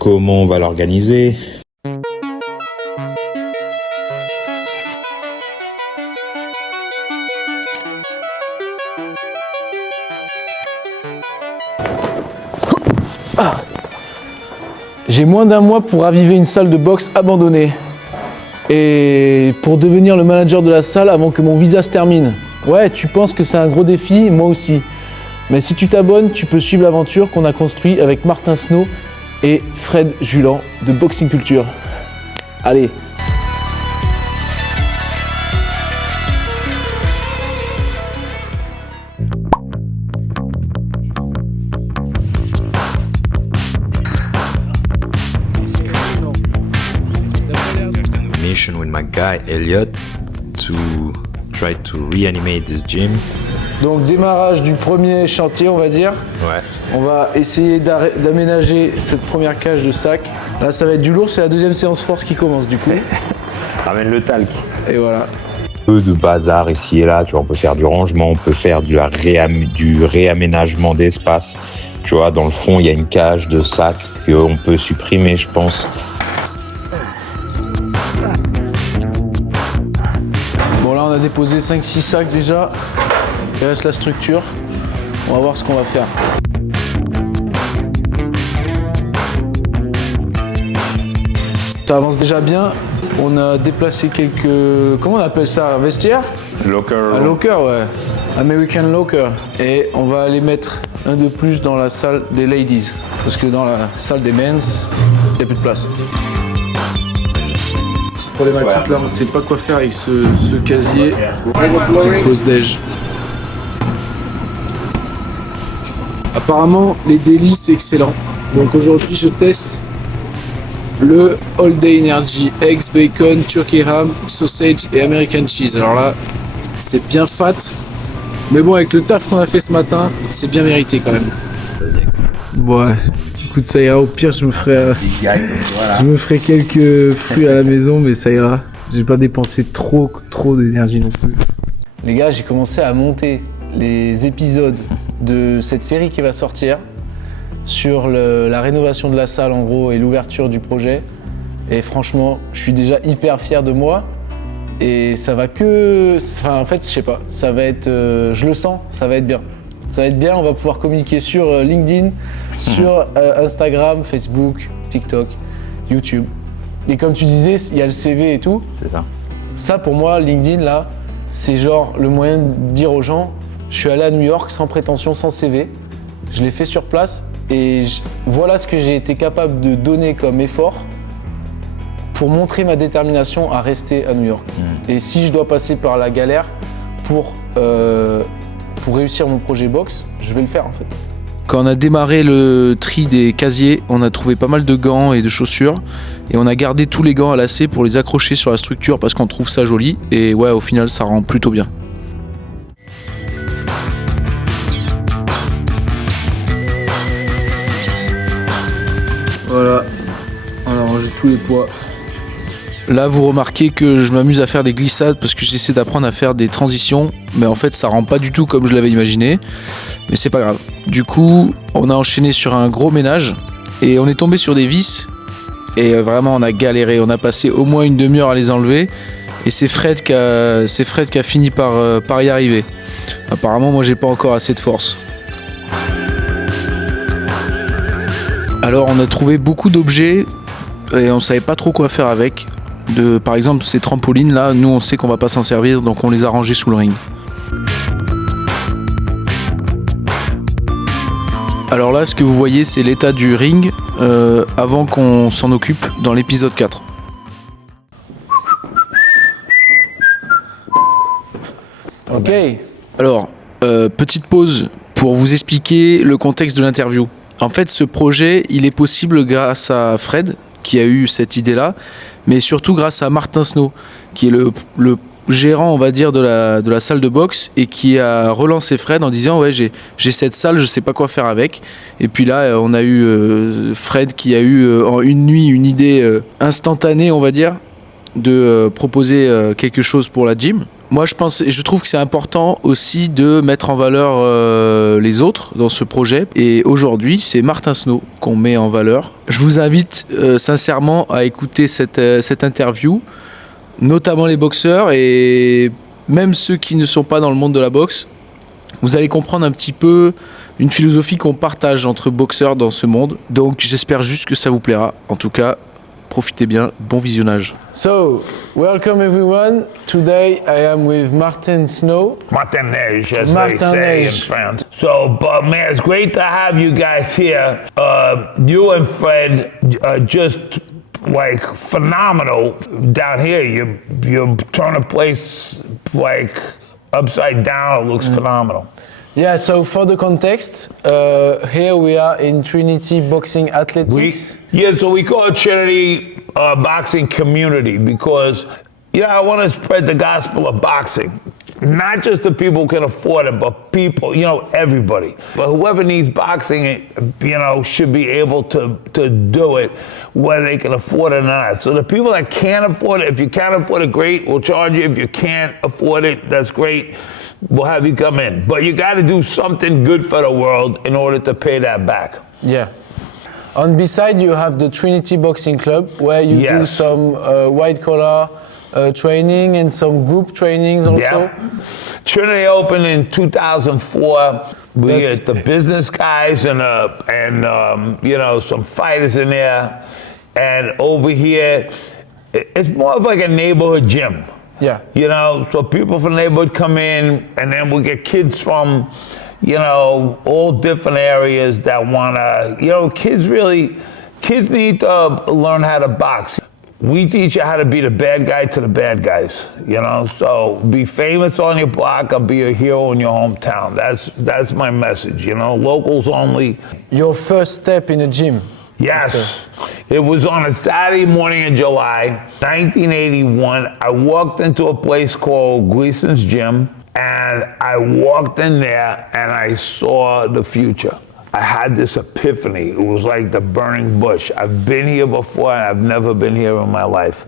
comment on va l'organiser. J'ai moins d'un mois pour raviver une salle de boxe abandonnée et pour devenir le manager de la salle avant que mon visa se termine. Ouais, tu penses que c'est un gros défi, moi aussi. Mais si tu t'abonnes, tu peux suivre l'aventure qu'on a construite avec Martin Snow et Fred Julan de Boxing Culture. Allez. Mission with my guy Elliot to try to reanimate this gym. Donc démarrage du premier chantier, on va dire. Ouais. On va essayer d'aménager cette première cage de sac. Là, ça va être du lourd, c'est la deuxième séance force qui commence du coup. Ramène le talc. Et voilà. Un peu de bazar ici et là, tu vois, on peut faire du rangement, on peut faire du réaménagement d'espace. Tu vois, dans le fond, il y a une cage de sacs qu'on peut supprimer, je pense. Bon, là, on a déposé 5-6 sacs déjà. Il reste la structure. On va voir ce qu'on va faire. Ça avance déjà bien. On a déplacé quelques... Comment on appelle ça? Un vestiaire? Locker. Un locker, ouais. American locker. Et on va aller mettre un de plus dans la salle des ladies. Parce que dans la salle des men's, il n'y a plus de place. C'est problématique là, on ne sait pas quoi faire avec ce casier. Petite pause déj. Apparemment, les délis, c'est excellent. Donc aujourd'hui, je teste le All Day Energy, eggs, bacon, turkey ham, sausage et American cheese. Alors là, c'est bien fat. Mais bon, avec le taf qu'on a fait ce matin, c'est bien mérité quand même. Ouais, écoute, ça ira. Au pire, je me ferai quelques fruits à la maison, mais ça ira. J'ai pas dépensé trop d'énergie non plus. Les gars, j'ai commencé à monter les épisodes de cette série qui va sortir sur la rénovation de la salle en gros et l'ouverture du projet. Et franchement, je suis déjà hyper fier de moi. Et ça va que... Enfin, en fait, je sais pas, ça va être... je le sens, ça va être bien. Ça va être bien, on va pouvoir communiquer sur LinkedIn, sur Instagram, Facebook, TikTok, YouTube. Et comme tu disais, il y a le CV et tout. C'est ça. Ça, pour moi, LinkedIn, là, c'est genre le moyen de dire aux gens, je suis allé à New York sans prétention, sans CV. Je l'ai fait sur place et voilà ce que j'ai été capable de donner comme effort pour montrer ma détermination à rester à New York. Et si je dois passer par la galère pour réussir mon projet box, je vais le faire en fait. Quand on a démarré le tri des casiers, on a trouvé pas mal de gants et de chaussures et on a gardé tous les gants à lacets pour les accrocher sur la structure parce qu'on trouve ça joli et ouais, au final ça rend plutôt bien. Voilà, on a rangé tous les poids. Là, vous remarquez que je m'amuse à faire des glissades parce que j'essaie d'apprendre à faire des transitions, mais en fait, ça rend pas du tout comme je l'avais imaginé, mais c'est pas grave. Du coup, on a enchaîné sur un gros ménage et on est tombé sur des vis et vraiment, on a galéré. On a passé au moins une demi-heure à les enlever et c'est Fred qui a fini par y arriver. Apparemment, moi, j'ai pas encore assez de force. Alors, on a trouvé beaucoup d'objets et on savait pas trop quoi faire avec. Par exemple, ces trampolines là, nous on sait qu'on va pas s'en servir, donc on les a rangés sous le ring. Alors là, ce que vous voyez, c'est l'état du ring avant qu'on s'en occupe dans l'épisode 4. Ok. Alors, petite pause pour vous expliquer le contexte de l'interview. En fait, ce projet, il est possible grâce à Fred, qui a eu cette idée-là, mais surtout grâce à Martin Snow, qui est le gérant, on va dire, de la salle de boxe et qui a relancé Fred en disant « Ouais, j'ai cette salle, je sais pas quoi faire avec ». Et puis là, on a eu Fred qui a eu en une nuit une idée instantanée, on va dire, de proposer quelque chose pour la gym. Moi, je trouve que c'est important aussi de mettre en valeur les autres dans ce projet. Et aujourd'hui, c'est Martin Snow qu'on met en valeur. Je vous invite sincèrement à écouter cette interview, notamment les boxeurs et même ceux qui ne sont pas dans le monde de la boxe. Vous allez comprendre un petit peu une philosophie qu'on partage entre boxeurs dans ce monde. Donc, j'espère juste que ça vous plaira. En tout cas, profitez bien, bon visionnage. So, welcome everyone. Today I am with Martin Snow. Martin Neige, as they say in France. So, but man, it's great to have you guys here. You and Fred are just like phenomenal down here. You turn a place like upside down. It looks phenomenal. Yeah, so for the context, here we are in Trinity Boxing Athletics. So we call it Trinity Boxing Community because, I want to spread the gospel of boxing. Not just the people who can afford it, but people, everybody. But whoever needs boxing, should be able to do it, whether they can afford it or not. So the people that can't afford it, if you can't afford it, great, we'll charge you. If you can't afford it, that's great. We'll have you come in. But you got to do something good for the world in order to pay that back. Yeah. On beside, you have the Trinity Boxing Club, where you do some white collar training and some group trainings also. Yeah. Trinity opened in 2004. We had the business guys and some fighters in there. And over here, it's more of like a neighborhood gym. Yeah. So people from the neighborhood come in, and then we get kids from, all different areas that want to, kids need to learn how to box. We teach you how to be the bad guy to the bad guys, so be famous on your block or be a hero in your hometown. That's my message, locals only. Your first step in a gym. Yes. It was on a Saturday morning in July, 1981. I walked into a place called Gleason's Gym, and I walked in there and I saw the future. I had this epiphany. It was like the burning bush. I've been here before, and I've never been here in my life.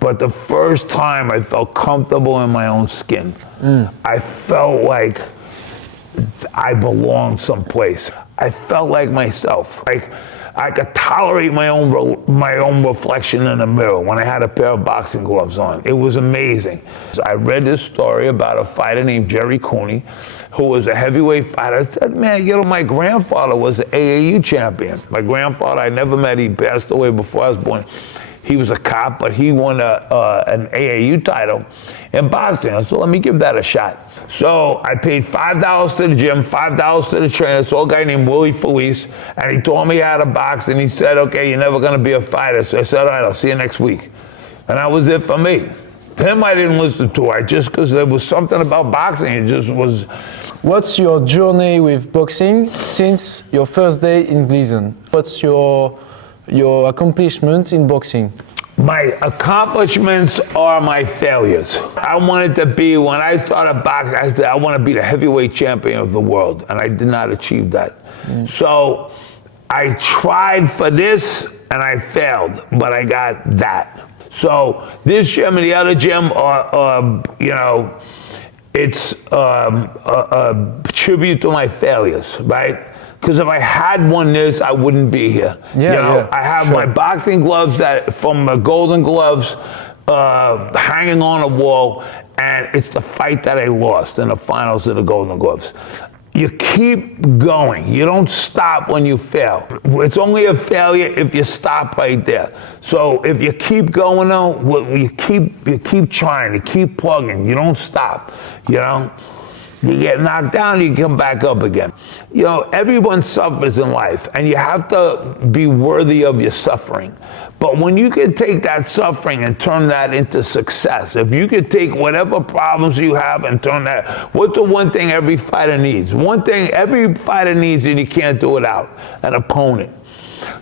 But the first time I felt comfortable in my own skin. I felt like I belonged someplace. I felt like myself. Like I could tolerate my own reflection in the mirror when I had a pair of boxing gloves on. It was amazing. I read this story about a fighter named Jerry Cooney, who was a heavyweight fighter. I said, man, my grandfather was an AAU champion. My grandfather, I never met. He passed away before I was born. He was a cop, but he won an AAU title in boxing. I said, let me give that a shot. So I paid $5 to the gym, $5 to the trainer. So a guy named Willie Felice, and he taught me how to box, and he said, okay, you're never gonna be a fighter. So I said, all right, I'll see you next week. And that was it for me. Him I didn't listen to, just because there was something about boxing, it just was. What's your journey with boxing since your first day in Gleason? What's your accomplishment in boxing? My accomplishments are my failures. I wanted to be, when I started boxing, I said, I want to be the heavyweight champion of the world, and I did not achieve that. So I tried for this, and I failed, but I got that. So this gym and the other gym are it's a tribute to my failures, right? Because if I had won this, I wouldn't be here. I have my boxing gloves from the Golden Gloves hanging on a wall, and it's the fight that I lost in the finals of the Golden Gloves. You keep going. You don't stop when you fail. It's only a failure if you stop right there. So if you keep going though, you keep trying, you keep plugging. You don't stop. You get knocked down, you come back up again. Everyone suffers in life, and you have to be worthy of your suffering. But when you can take that suffering and turn that into success, if you could take whatever problems you have and turn that, what's the one thing every fighter needs? One thing every fighter needs, and you can't do without, an opponent.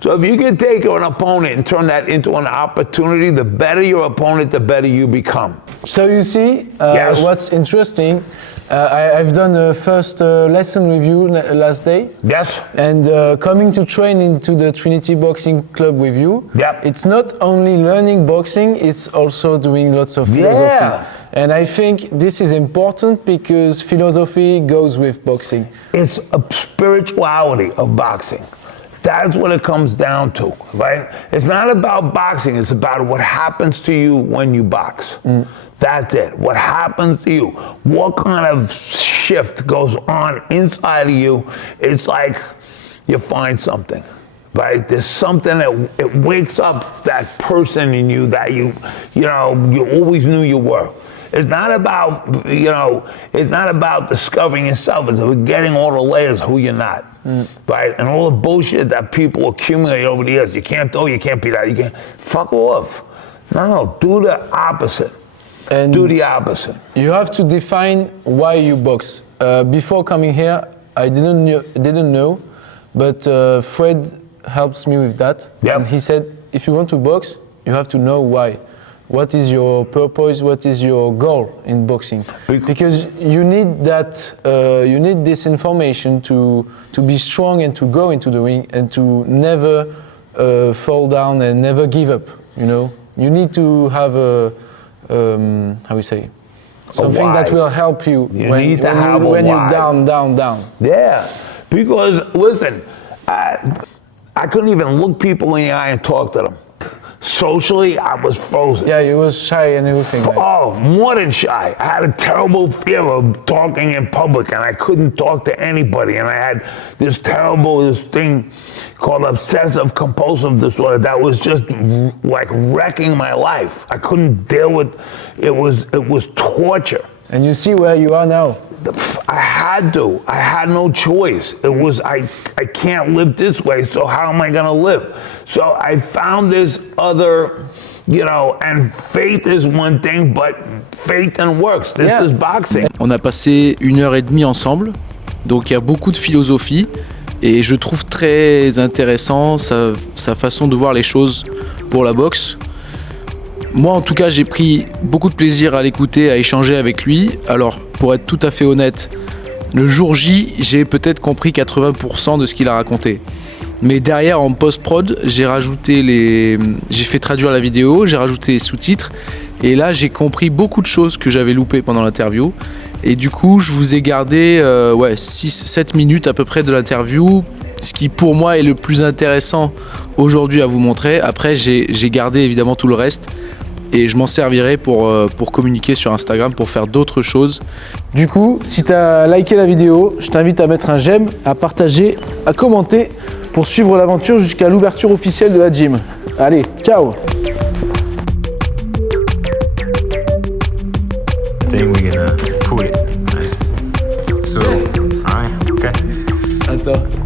So if you can take an opponent and turn that into an opportunity, the better your opponent, the better you become. So you see, what's interesting, I've done a first lesson with you last day. Yes. And coming to train into the Trinity Boxing Club with you, it's not only learning boxing, it's also doing lots of philosophy. And I think this is important because philosophy goes with boxing. It's a spirituality of boxing. That's what it comes down to, right? It's not about boxing, it's about what happens to you when you box. That's it. What happens to you? What kind of shift goes on inside of you? It's like you find something, right? There's something that it wakes up that person in you that you always knew you were. It's not about, it's not about discovering yourself. It's about getting all the layers of who you're not, right? And all the bullshit that people accumulate over the years. You can't do, you can't be that, you can't. Fuck off. No, do the opposite. And do the opposite. You have to define why you box. Before coming here, I didn't know, but Fred helps me with that. Yep. And he said, if you want to box, you have to know why. What is your purpose? What is your goal in boxing? Because you need that. You need this information to be strong and to go into the ring and to never fall down and never give up. You need to have a how we say, something that will help you when you're down. Yeah, because listen, I couldn't even look people in the eye and talk to them. Socially, I was frozen. Yeah, you was shy and everything. Oh, more than shy. I had a terrible fear of talking in public, and I couldn't talk to anybody. And I had this thing called obsessive compulsive disorder that was just like wrecking my life. I couldn't deal with it. It was torture. And you see where you are now. I had to. I had no choice. It was, I can't live this way, so how am I going to live? So I found this other, and faith is one thing, but faith and works. This is boxing. On a passé 1h30 ensemble, donc il y a beaucoup de philosophie, et je trouve très intéressant sa façon de voir les choses pour la boxe. Moi, en tout cas, j'ai pris beaucoup de plaisir à l'écouter, à échanger avec lui. Alors, pour être tout à fait honnête, le jour J, j'ai peut-être compris 80% de ce qu'il a raconté. Mais derrière, en post-prod, j'ai fait traduire la vidéo, j'ai rajouté les sous-titres. Et là, j'ai compris beaucoup de choses que j'avais loupées pendant l'interview. Et du coup, je vous ai gardé 6-7 minutes à peu près de l'interview. Ce qui, pour moi, est le plus intéressant aujourd'hui à vous montrer. Après, j'ai gardé évidemment tout le reste. Et je m'en servirai pour communiquer sur Instagram, pour faire d'autres choses. Du coup, si tu as liké la vidéo, je t'invite à mettre un j'aime, à partager, à commenter pour suivre l'aventure jusqu'à l'ouverture officielle de la gym. Allez, ciao! I think we're gonna put it. Right? So, yes. All right, okay. Attends.